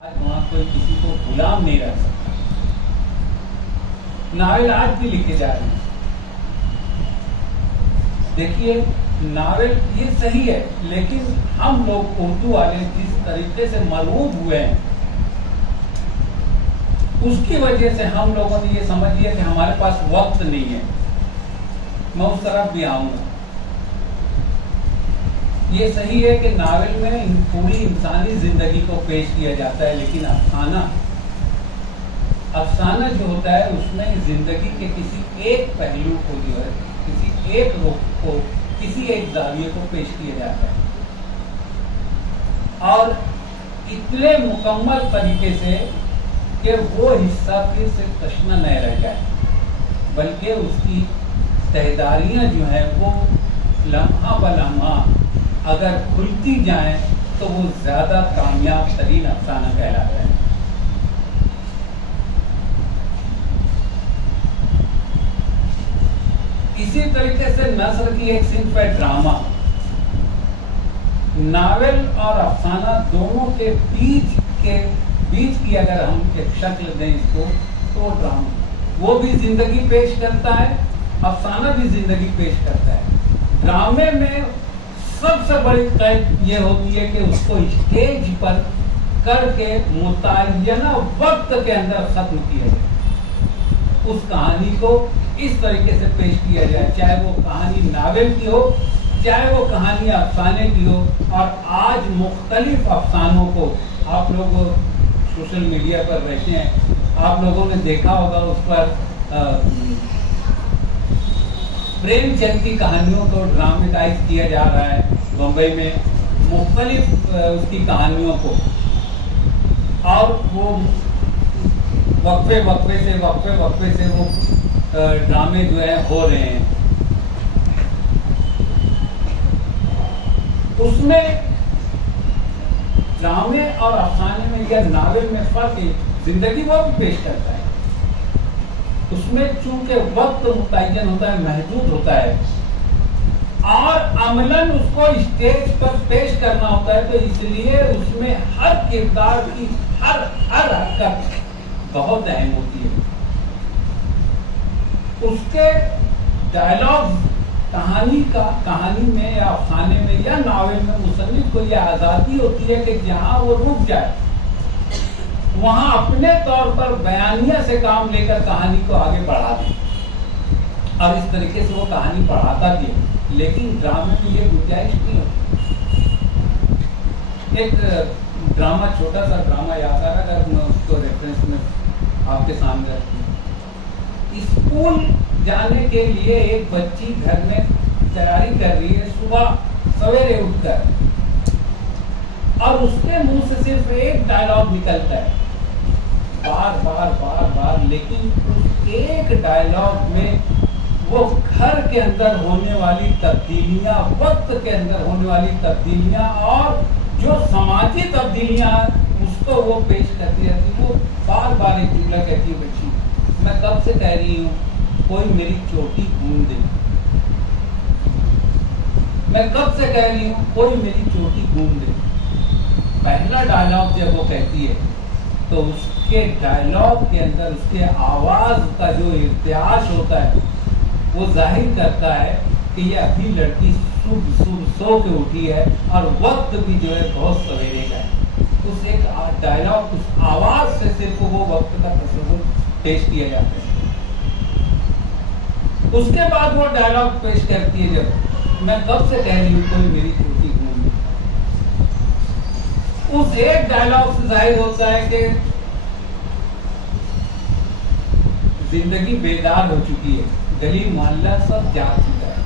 وہاں کوئی کسی کو غلام نہیں رکھ سکتا. ناول آج بھی لکھے جا رہے ہیں. دیکھیے ناول یہ صحیح ہے، لیکن ہم لوگ اردو والے جس طریقے سے مرعوب ہوئے ہیں اس کی وجہ سے ہم لوگوں نے یہ سمجھ لیا کہ ہمارے پاس وقت نہیں ہے. میں اس طرف بھی آؤں گا. یہ صحیح ہے کہ ناول میں پوری انسانی زندگی کو پیش کیا جاتا ہے، لیکن افسانہ جو ہوتا ہے اس میں زندگی کے کسی ایک پہلو کو جو ہے، کسی ایک رخ کو، کسی ایک زاویے کو پیش کیا جاتا ہے، اور اتنے مکمل طریقے سے کہ وہ حصہ پھر سے تشنہ نہ رہ جائے، بلکہ اس کی تہداریاں جو ہیں وہ لمحہ بلمحہ اگر کھلتی جائیں تو وہ زیادہ کامیاب ترین افسانہ کہلاتا ہے. اسی طریقے سے نثر کی ایک صنف ہے ڈرامہ. ناول اور افسانہ دونوں کے بیچ کی اگر ہم ایک شکل دیں اس کو تو وہ ڈرامہ، وہ بھی زندگی پیش کرتا ہے، افسانہ بھی زندگی پیش کرتا ہے. ڈرامے میں سب سے بڑی قید یہ ہوتی ہے کہ اس کو اسٹیج پر کر کے متعینہ وقت کے اندر ختم کیا جائے، اس کہانی کو اس طریقے سے پیش کیا جائے، چاہے وہ کہانی ناول کی ہو، چاہے وہ کہانی افسانے کی ہو. اور آج مختلف افسانوں کو آپ لوگ سوشل میڈیا پر رہتے ہیں، آپ لوگوں نے دیکھا ہوگا اس پر پریم چند کی کہانیوں کو ڈرامٹائز کیا جا رہا ہے بمبئی میں، مختلف اس کی کہانیوں کو، اور وہ وقفے سے وہ ڈرامے جو ہیں ہو رہے ہیں. اس میں ڈرامے اور افسانے میں یا ناول میں فرق ہے، زندگی وہ بھی پیش کرتا ہے. اس میں چونکہ وقت متعین ہوتا ہے، محدود ہوتا ہے، اور عملاً اس کو اسٹیج پر پیش کرنا ہوتا ہے، تو اس لیے اس میں ہر کردار کی ہر حرکت بہت اہم ہوتی ہے. اس کے ڈائلاگ کہانی میں یا افسانے میں یا ناول میں مصنف کو یہ آزادی ہوتی ہے کہ جہاں وہ رک جائے وہاں اپنے طور پر بیانیہ سے کام لے کر کہانی کو آگے بڑھا دے، اور اس طریقے سے وہ کہانی پڑھاتا بھی ہے. لیکن ڈرامے میں یہ گنجائش نہیں ہوتی. ایک ڈرامہ، چھوٹا سا ڈرامہ یاد آ رہا، اگر میں اس کو ریفرنس میں آپ کے سامنے رکھتی ہوں. اسکول جانے کے لیے ایک بچی گھر میں تیاری کر رہی ہے، صبح سویرے اٹھ کر، اور اس کے منہ سے صرف ایک ڈائلاگ نکلتا ہے بار، لیکن اس ایک ڈائلاگ میں وہ گھر کے اندر ہونے والی تبدیلیاں، وقت کے اندر ہونے والی تبدیلیاں، اور جو سماجی تبدیلیاں اس کو وہ پیش کرتی رہتی. وہ بار ایک جملہ کہتی ہے بچی، میں کب سے کہہ رہی ہوں کوئی میری چوٹی گھوم دے، میں کب سے کہہ رہی ہوں کوئی میری چوٹی گھوم دے. پہلا ڈائلاگ جب وہ کہتی ہے تو اس کے ڈائلاگ کے اندر اس کے آواز کا جو ارتعاش ہوتا ہے وہ ظاہر کرتا ہے کہ یہ ابھی لڑکی سو کے اٹھی ہے، اور وقت بھی جو ہے بہت سویرے کا ہے. اس ایک ڈائلاگ، اس آواز سے صرف وہ وقت کا تصور پیش کیا جاتا ہے. اس کے بعد وہ ڈائلاگ پیش کرتی ہے جب میں کب سے کہہ رہی ہوں کوئی میری چوٹی گھوم دے. اس ایک ڈائلاگ سے ظاہر ہوتا ہے کہ زندگی بیدار ہو چکی ہے، گلی محلہ سب جاگ چکا ہے،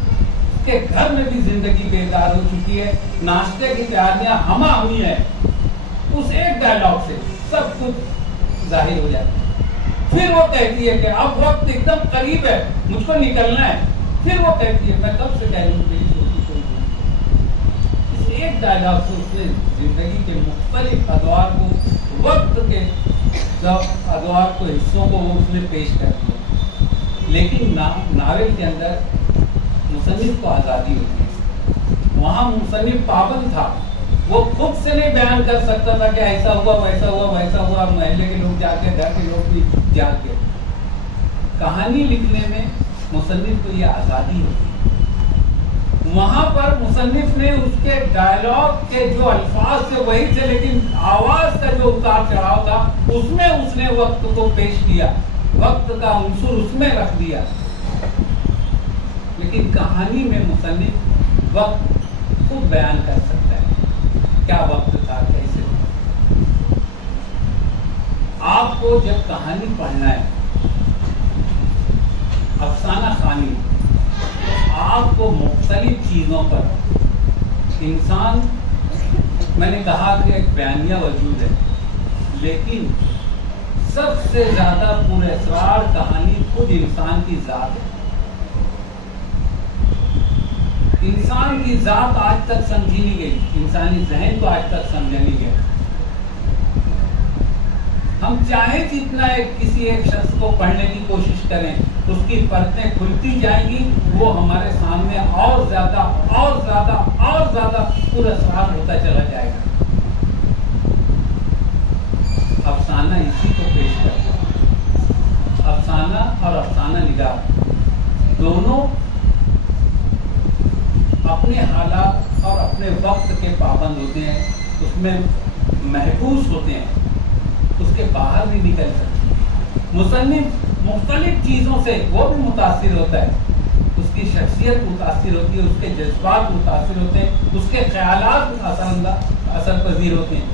کہ گھر میں بھی زندگی بیدار ہو چکی ہے، ناشتے کی تیاریاں ہمہ ہوئی ہیں. اس ایک ڈائلاگ سے سب کچھ ظاہر ہو جاتا ہے. پھر وہ کہتی ہے کہ اب وقت ایک دم قریب ہے، مجھ کو نکلنا ہے. پھر وہ کہتی ہے میں کب سے کہہ رہی ہوں میری چھوٹی کوئی نہیں. اس ایک ڈائلاگ سے اس نے زندگی کے مختلف ادوار کو، وقت کے ادوار کو، حصوں کو وہ اس نے پیش کر دیا. لیکن ناول کے اندر مصنف کو آزادی ہوتی ہے. وہاں مصنف پابند تھا، وہ خود سے نہیں بیان کر سکتا تھا کہ ایسا ہوا ویسا ہوا ویسا ہوا، محلے کے لوگ جا کے، گھر کے لوگ بھی جا کے. کہانی لکھنے میں مصنف کو یہ آزادی ہوتی ہے. وہاں پر مصنف نے اس کے ڈائلاگ کے جو الفاظ تھے وہی تھے، لیکن آواز کا جو اتار چڑھاؤ تھا اس میں اس نے وقت کو پیش کیا، وقت کا عنصر اس میں رکھ دیا. لیکن کہانی میں مصنف وقت خود بیان کر سکتا ہے، کیا وقت تھا، کیسے تھا. آپ کو جب کہانی پڑھنا ہے، افسانہ خوانی، آپ کو مختلف چیزوں پر انسان، میں نے کہا کہ ایک بیانیہ وجود ہے، لیکن سب سے زیادہ پر اسرار کہانی خود انسان کی ذات ہے. انسان کی ذات آج تک سمجھی نہیں گئی، انسانی ذہن کو آج تک سمجھا نہیں گیا. ہم چاہے جتنا کسی ایک شخص کو پڑھنے کی کوشش کریں، اس کی پرتیں کھلتی جائیں گی، وہ ہمارے سامنے اور زیادہ اور زیادہ اور زیادہ پر اسرار ہوتا چلا جائے گا. افسانہ اسی کو پیش کرتا ہے. افسانہ اور افسانہ نگار دونوں اپنے حالات اور اپنے وقت کے پابند ہوتے ہیں، اس میں محفوظ ہوتے ہیں، اس کے باہر نہیں نکل سکتے. مصنف مختلف چیزوں سے وہ بھی متاثر ہوتا ہے، اس کی شخصیت متاثر ہوتی ہے، اس کے جذبات متاثر ہوتے ہیں، اس کے خیالات اثر پذیر ہوتے ہیں،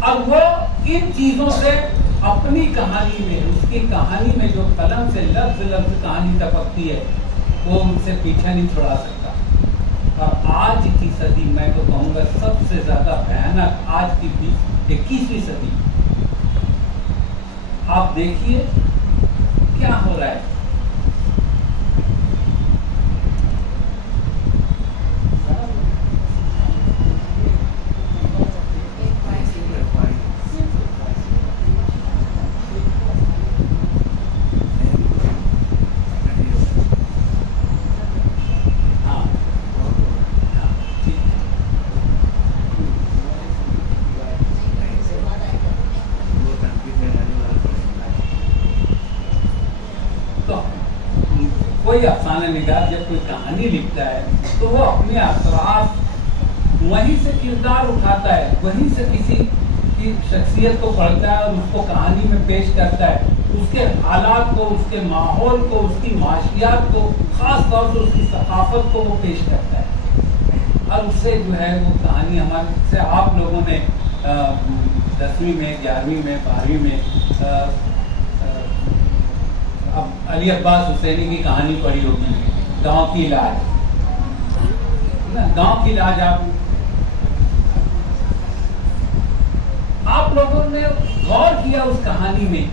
اور وہ ان چیزوں سے اپنی کہانی میں، اس کی کہانی میں جو قلم سے لفظ لفظ کہانی ٹپکتی ہے، وہ ان سے پیچھا نہیں چھڑا سکتا. اور آج کی صدی، میں تو کہوں گا سب سے زیادہ بھیانک آج کی 21ویں صدی. آپ دیکھیے کیا ہو رہا ہے. کوئی افسانہ نگار جب کوئی کہانی لکھتا ہے تو وہ اپنے اثرات وہیں سے کردار اٹھاتا ہے، وہیں سے کسی کی شخصیت کو پڑھتا ہے اور اس کو کہانی میں پیش کرتا ہے، اس کے حالات کو، اس کے ماحول کو، اس کی معاشیات کو، خاص طور سے اس کی ثقافت کو وہ پیش کرتا ہے. اور اس سے جو ہے وہ کہانی ہمارے سے آپ لوگوں نے 10ویں میں، 11ویں میں، 12ویں میں اب علی عباس حسینی کی کہانی پڑھی ہوگی، گاؤں کی علاج. گاؤں کی علاج آپ لوگوں نے غور کیا اس کہانی میں،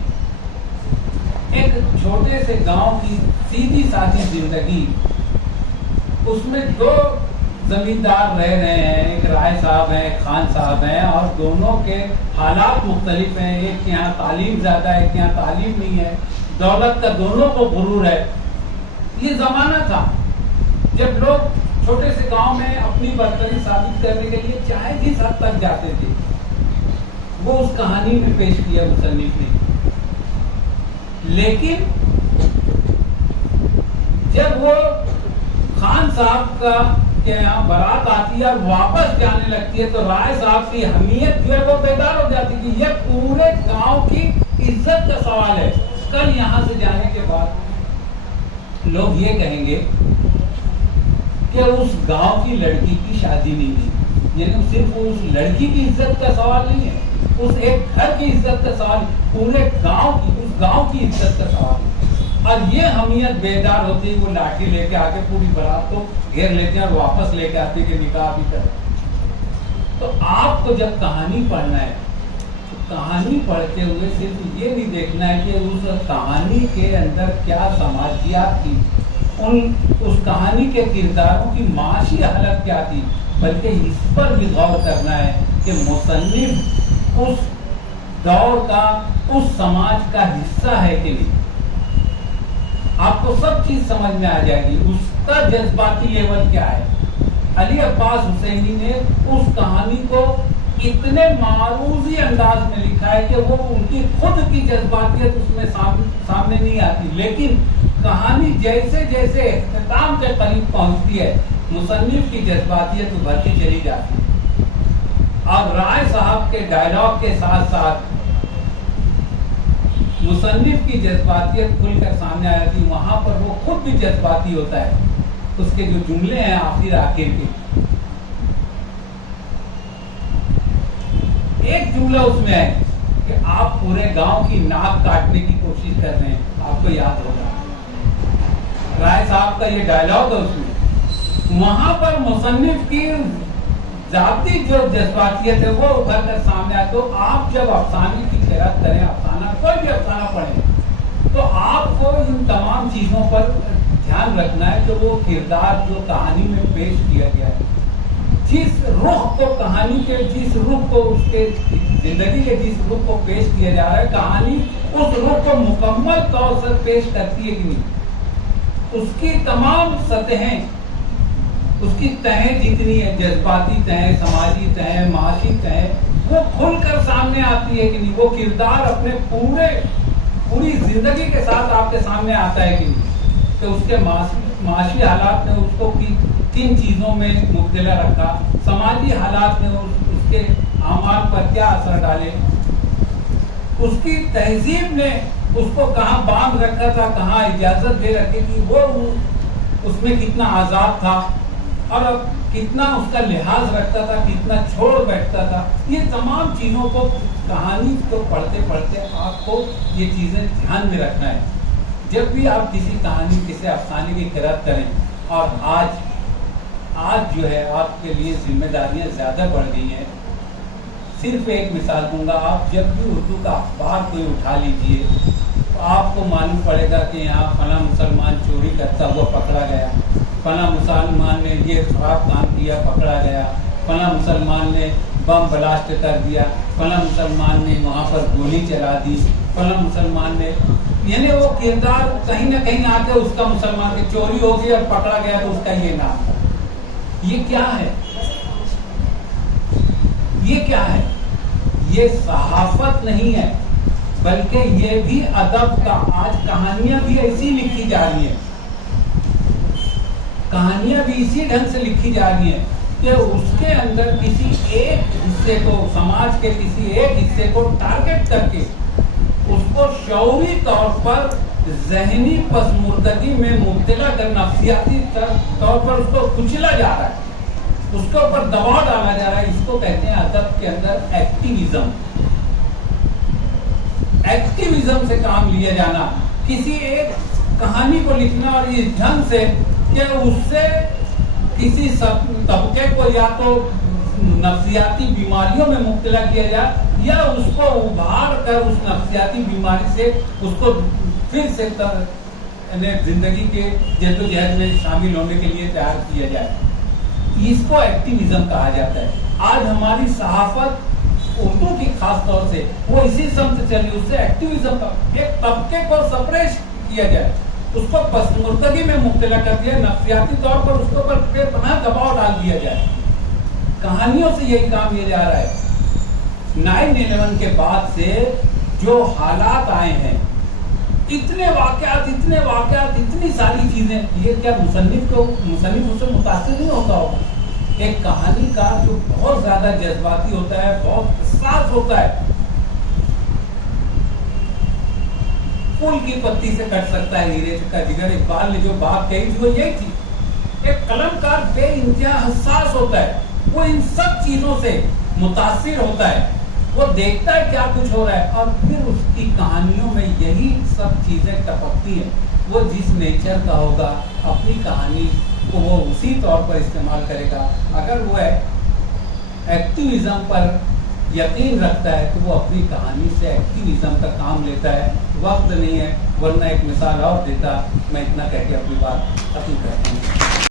ایک چھوٹے سے گاؤں کی سیدھی سادھی زندگی، اس میں 2 زمیندار رہ رہے ہیں، ایک رائے صاحب ہیں، ایک خان صاحب ہیں، اور دونوں کے حالات مختلف ہیں. ایک کے یہاں تعلیم زیادہ ہے، ایک کے یہاں تعلیم نہیں ہے، دولت کا دونوں کو غرور ہے. یہ زمانہ تھا جب لوگ چھوٹے سے گاؤں میں اپنی برتری ثابت کرنے کے لیے چاہے جس حد تک جاتے تھے. وہ اس کہانی میں پیش کیا مصنف نے. لیکن جب وہ خان صاحب کا کے یہاں بارات آتی ہے اور واپس جانے لگتی ہے تو رائے صاحب کی حمیت جو ہے وہ بیدار ہو جاتی کہ یہ پورے گاؤں کی عزت کا سوال ہے. کل یہاں سے جانے کے بعد لوگ یہ کہیں گے کہ اس گاؤں کی لڑکی کی شادی نہیں ہوئی. یعنی صرف اس لڑکی کی عزت کا سوال نہیں ہے، اس ایک گھر کی عزت کا سوال، پورے گاؤں کی، اس گاؤں کی عزت کا سوال ہے. اور یہ حمیت بیدار ہوتی ہے، وہ لاٹھی لے کے آگے پوری بارات کو گھیر لیتے ہیں اور واپس لے کے آتے ہیں کہ نکاح بھی کریں. تو آپ کو جب کہانی پڑھنا ہے تو کہانی پڑھتے ہوئے صرف یہ نہیں دیکھنا ہے کہ اس کہانی کے اندر کیا سماجیات تھی، اس کہانی کے کرداروں کی معاشی حالت کیا تھی، بلکہ اس پر بھی غور کرنا ہے کہ مصنف اس دور کا، اس سماج کا حصہ ہے کہ نہیں. آپ کو سب چیز سمجھ میں آ جائے گی. اس کا جذباتی لیول کیا ہے، علی عباس حسینی نے اس کہانی کو اتنے معروضی انداز میں لکھا ہے کہ وہ ان کی خود کی جذباتیت اس میں سامنے نہیں آتی، لیکن کہانی جیسے جیسے اختتام کے قریب پہنچتی ہے مصنف کی جذباتیت ابھرتی چلی جاتی ہے، اور رائے صاحب کے ڈائلاگ کے ساتھ ساتھ مصنف کی جذباتیت کھل کر سامنے آ جاتی، وہاں پر وہ خود بھی جذباتی ہوتا ہے۔ اس کے جو جملے ہیں آخر کے، ایک جملہ اس میں ہے کہ آپ پورے گاؤں کی ناک کاٹنے کی کوشش کر رہے ہیں، آپ کو یاد ہوگا رائے صاحب کا یہ ڈائلاگ ہے اس میں، وہاں پر مصنف کی ذاتی جو جذباتیت ہے وہ ابھر کر سامنے آئے۔ تو آپ جب افسانے کی قرأت کریں، افسانہ کوئی بھی افسانہ پڑھیں، تو آپ کو ان تمام چیزوں پر دھیان رکھنا ہے کہ وہ کردار جو کہانی میں پیش کیا گیا ہے، جس رخ کو کہانی کے جس رخ کو اس کے زندگی کے جس رخ کو پیش کیا جا رہا ہے، کہانی اس رخ کو مکمل طور سے پیش کرتی ہے کہ نہیں، اس کی تمام سطحیں، اس کی تہیں جتنی ہے، جذباتی تہیں، سماجی تہیں، معاشی تہیں، وہ کھل کر سامنے آتی ہے کہ نہیں، وہ کردار اپنے پوری زندگی کے ساتھ آپ کے سامنے آتا ہے کہ نہیں، کہ اس کے معاشی حالات نے اس کو کن چیزوں میں مبتلا رکھا، سماجی حالات نے اس کے اعمال پر کیا اثر ڈالے، اس کی تہذیب نے اس کو کہاں باندھ رکھا تھا، کہاں اجازت دے رکھی تھی، وہ اس میں کتنا آزاد تھا اور کتنا اس کا لحاظ رکھتا تھا، کتنا چھوڑ بیٹھتا تھا۔ یہ تمام چیزوں کو کہانی کو پڑھتے پڑھتے آپ کو یہ چیزیں دھیان میں رکھنا ہے۔ جب بھی آپ کسی کہانی، کسی افسانے کی قرأت کریں، اور آج جو ہے آپ کے لیے ذمہ داریاں زیادہ بڑھ گئی ہیں۔ صرف ایک مثال دوں گا، آپ جب بھی اردو کا اخبار کوئی اٹھا لیجئے تو آپ کو معلوم پڑے گا کہ یہاں فلاں مسلمان چوری کرتا ہوا پکڑا گیا، فلاں مسلمان نے یہ خراب کام کیا پکڑا گیا، فلاں مسلمان نے بم بلاسٹ کر دیا، فلاں مسلمان نے وہاں پر گولی چلا دی، فلاں مسلمان نے، یعنی وہ کردار کہیں نہ کہیں آ کے اس کا مسلمان کی چوری ہو گئی اور پکڑا گیا تو اس کا یہ نام تھا۔ یہ کیا ہے؟ یہ کیا ہے؟ یہ صحافت نہیں ہے، بلکہ یہ بھی ادب کا، آج کہانیاں بھی ایسی لکھی جا رہی ہیں، کہانیاں بھی اسی ڈھنگ سے لکھی جا رہی ہیں کہ اس کے اندر کسی ایک حصے کو، سماج کے کسی ایک حصے کو ٹارگٹ کر کے اس کو شعوری طور پر ذہنی پسماندگی میں مبتلا کر، نفسیاتی طور پر اس کو کچلا جا رہا ہے، اس کے اوپر دباؤ ڈالا جا رہا ہے۔ اس کو کہتے ہیں ادب کے اندر ایکٹیویزم۔ ایکٹیویزم سے کام لیا جانا، کسی ایک کہانی کو لکھنا اور اس ڈھنگ سے کہ اس سے کسی طبقے کو یا تو نفسیاتی بیماریوں میں مبتلا کیا جائے، یا اس کو ابھار کر اس نفسیاتی بیماری سے اس کو پھر سے زندگی کے جدوجہد میں شامل ہونے کے لیے تیار کیا جائے۔ اس کو ایکٹیویزم کہا جاتا ہے۔ آج ہماری صحافت اردو کی خاص طور سے وہ اسی سمت چلی، اس سے ایکٹیویزم کا، ایک طبقے کو سپریس کیا جائے، اس کو پسماندگی میں مبتلا کر دیا، نفسیاتی طور پر اس کے اوپر بے پناہ دباؤ ڈال دیا جائے۔ کہانیوں سے یہی کام کیا جا رہا ہے۔ 9/11 کے بعد سے جو حالات آئے ہیں، اتنے واقعات، اتنی ساری چیزیں، یہ کیا مصنف اس سے متاثر نہیں ہوتا ہوگا؟ ایک کہانی کا جو بہت زیادہ جذباتی ہوتا ہے، بہت حساس ہوتا ہے، پھول کی پتی سے کٹ سکتا ہے ہیرے کا جگر۔ اقبال نے جو بات کہی تھی وہ یہی تھی، ایک قلم کار بے انتہا حساس ہوتا ہے، وہ ان سب چیزوں سے متاثر ہوتا ہے، وہ دیکھتا ہے کیا کچھ ہو رہا ہے، اور پھر اس کی کہانیوں میں یہی سب چیزیں ٹپکتی ہیں۔ وہ جس نیچر کا ہوگا، اپنی کہانی کو وہ اسی طور پر استعمال کرے گا۔ اگر وہ ایکٹیویزم پر یقین رکھتا ہے تو وہ اپنی کہانی سے ایکٹیویزم کا کام لیتا ہے۔ وقت نہیں ہے، ورنہ ایک مثال اور دیتا، میں اتنا کہہ کے اپنی بات ختم کرتا ہوں۔